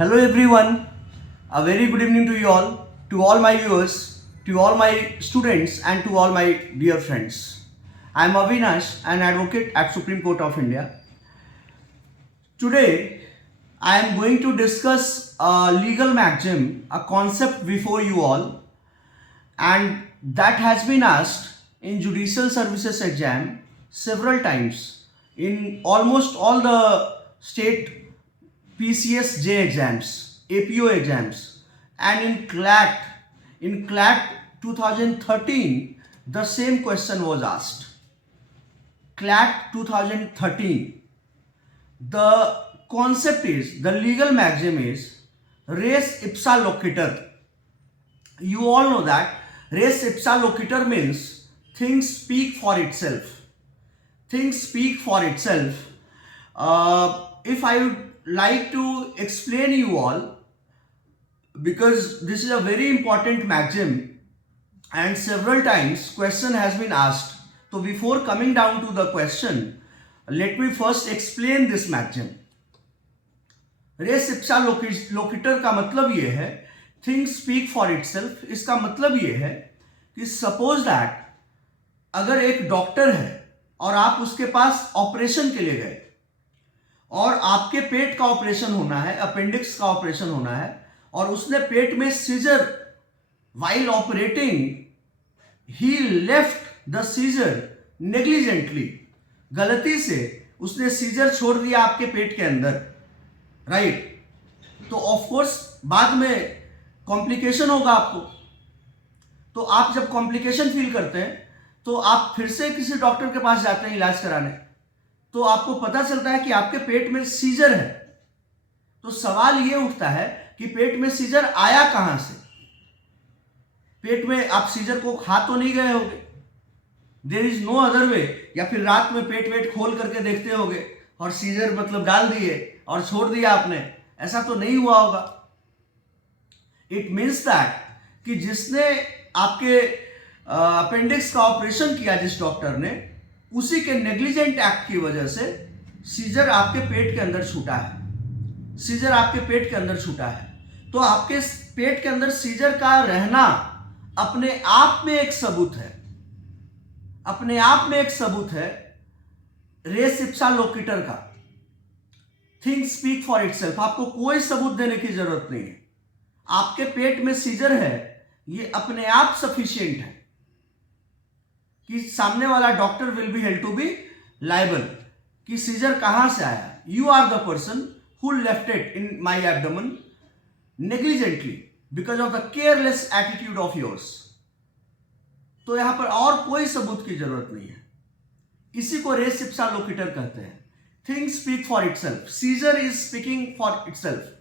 Hello everyone, a very good evening to all my viewers, to all my students and to all my dear friends. I am Avinash, an advocate at Supreme Court of India. Today, I am going to discuss a legal maxim, a concept before you all, and that has been asked in Judicial Services exam several times in almost all the state PCS J exams, APO exams, and in CLAT 2013, the same question was asked. CLAT 2013. The concept is, the legal maxim is res ipsa loquitur. You all know that res ipsa loquitur means things speak for itself. Things speak for itself. If I would like to explain you all, because this is a very important maxim and several times question has been asked. So before coming down to the question, let me first explain this maxim. Res ipsa loquitur का मतलब ये है things speak for itself. इसका मतलब ये है कि suppose that अगर एक डॉक्टर है और आप उसके पास ऑपरेशन के लिए गए और आपके पेट का ऑपरेशन होना है, अपेंडिक्स का ऑपरेशन होना है, और उसने पेट में सीजर वाइल ऑपरेटिंग ही लेफ्ट द सीजर नेग्लिजेंटली, गलती से उसने सीजर छोड़ दिया आपके पेट के अंदर, राइट? तो ऑफ कोर्स बाद में कॉम्प्लिकेशन होगा आपको. तो आप जब कॉम्प्लिकेशन फील करते हैं तो आप फिर से किसी डॉक्टर के पास जाते हैं इलाज कराने, तो आपको पता चलता है कि आपके पेट में सीजर है. तो सवाल ये उठता है कि पेट में सीजर आया कहां से? पेट में आप सीजर को खा तो नहीं गए होगे, there is no other way, या फिर रात में पेट वेट खोल करके देखते होगे और सीजर मतलब डाल दिए और छोड़ दिया आपने, ऐसा तो नहीं हुआ होगा. इट मीन्स दैट कि जिसने आपके अपेंडिक्स का ऑपरेशन किया, जिस डॉक्टर ने, उसी के नेग्लिजेंट एक्ट की वजह से सीजर आपके पेट के अंदर छूटा है. सीजर आपके पेट के अंदर छूटा है. तो आपके पेट के अंदर सीजर का रहना अपने आप में एक सबूत है, अपने आप में एक सबूत है रेस इप्सा लोकिटर का. Things speak for itself. आपको कोई सबूत देने की जरूरत नहीं है. आपके पेट में सीजर है, ये अपने आप सफिशिएंट है कि सामने वाला doctor will be held to be liable कि सीजर कहां से आया. You are the person who left it in my abdomen negligently because of the careless attitude of yours. तो यहां पर और कोई सबूत की जरूरत नहीं है. इसी को रेस इप्सा लोकिटर कहते हैं. Things speak for itself. Scissor is speaking for itself.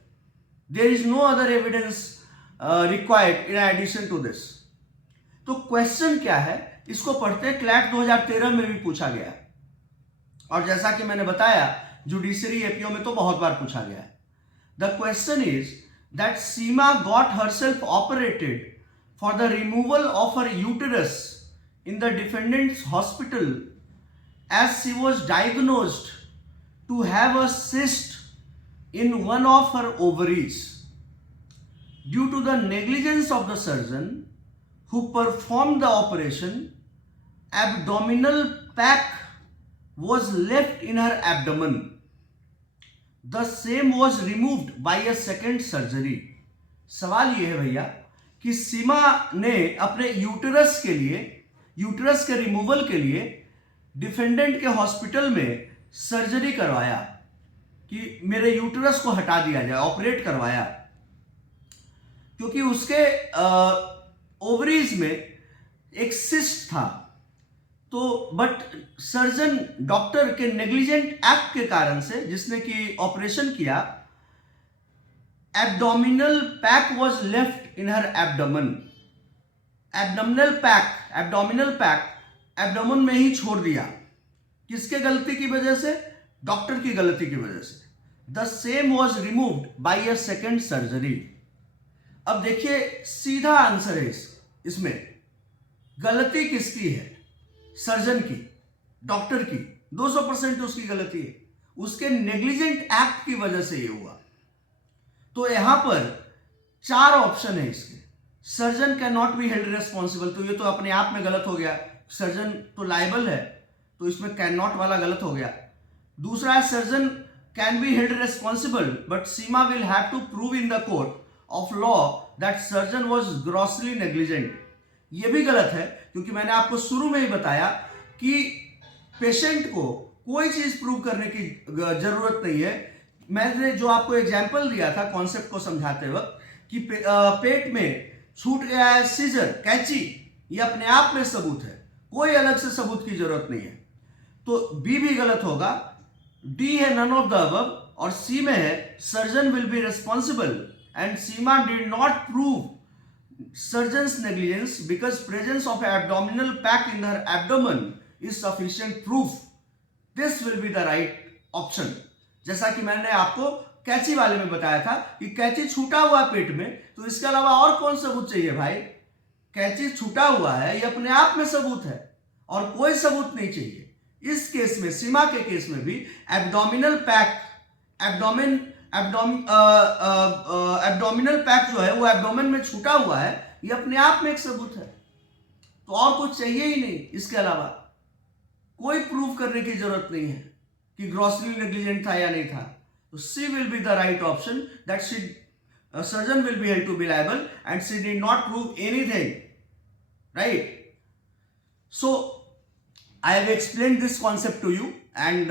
There is no other evidence required in addition to this. तो क्वेश्चन क्या है, इसको पढ़ते क्लैट 2013 में भी पूछा गया, और जैसा कि मैंने बताया जुडिशरी एपीओ में तो बहुत बार पूछा गया है. The question is that Seema got herself operated for the removal of her uterus in the defendant's hospital as she was diagnosed to have a cyst in one of her ovaries. Due to the negligence of the surgeon who performed the operation, abdominal pack was left in her abdomen. The same was removed by a second surgery. सवाल ये है भैया कि सीमा ने अपने uterus के लिए, uterus के रिमूवल के लिए डिफेंडेंट के हॉस्पिटल में सर्जरी करवाया कि मेरे यूटेरस को हटा दिया जाए, ऑपरेट करवाया, क्योंकि उसके ओवरीज में एक सिस्ट था. तो बट सर्जन डॉक्टर के नेग्लिजेंट एक्ट के कारण से, जिसने कि ऑपरेशन किया, abdominal pack was left in her abdomen. Abdominal pack abdomen में ही छोड़ दिया. किसके गलती की वजह से? डॉक्टर की गलती की वजह से. The same was removed by a second surgery. अब देखिए सीधा आंसर है इसमें. गलती किसकी है? सर्जन की, डॉक्टर की. 200% उसकी गलती है. उसके नेग्लिजेंट एक्ट की वजह से ये हुआ. तो यहां पर 4 ऑप्शन है इसके। Surgeon can not be held responsible, तो ये तो अपने आप में गलत हो गया, सर्जन तो लाइबल है, तो इसमें कैन नॉट वाला गलत हो गया। दूसरा है surgeon can be held responsible but Seema will have to prove in the court of law that surgeon was grossly negligent. ये भी गलत है, क्योंकि मैंने आपको शुरू में ही बताया कि पेशेंट को कोई चीज प्रूव करने की जरूरत नहीं है। मैंने जो आपको एग्जाम्पल दिया था कॉन्सेप्ट को समझाते वक्त कि पेट में छूट गया है सीजर, कैंची, ये अपने आप में सबूत है, कोई अलग से सबूत की जरूरत नहीं है। तो बी भी गलत होगा। डी है नन ऑफ द अबव, और सी में है surgeon will be responsible and Seema did not prove surgeons negligence because presence of abdominal pack in her abdomen is sufficient proof. This will be the right option. जैसा कि मैंने आपको कैंची वाले में बताया था कि कैंची छूटा हुआ पेट में, तो इसके अलावा और कौन सबूत चाहिए भाई? कैंची छूटा हुआ है, ये अपने आप में सबूत है और कोई सबूत नहीं चाहिए। इस केस में, सीमा के केस में भी एब्डोमिनल पैक, एब्डोमिनल पैक जो है वो एब्डोमेन में छूटा हुआ है, ये अपने आप में एक सबूत है। तो और कुछ चाहिए ही नहीं, इसके अलावा कोई प्रूफ करने की जरूरत नहीं है कि ग्रॉसली नेग्लिजेंट था या नहीं था। तो C will be the right option, that surgeon will be held to be liable and she did not prove anything, right? So I have explained this concept to you, and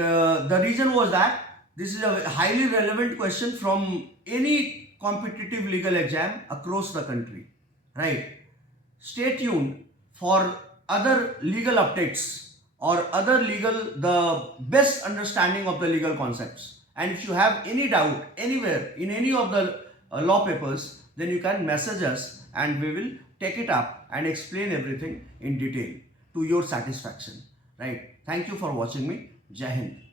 the reason was that this is a highly relevant question from any competitive legal exam across the country, right? Stay tuned for other legal updates or other the best understanding of the legal concepts. And if you have any doubt anywhere in any of the law papers, then you can message us and we will take it up and explain everything in detail to your satisfaction, right? Thank you for watching me. Jai Hind.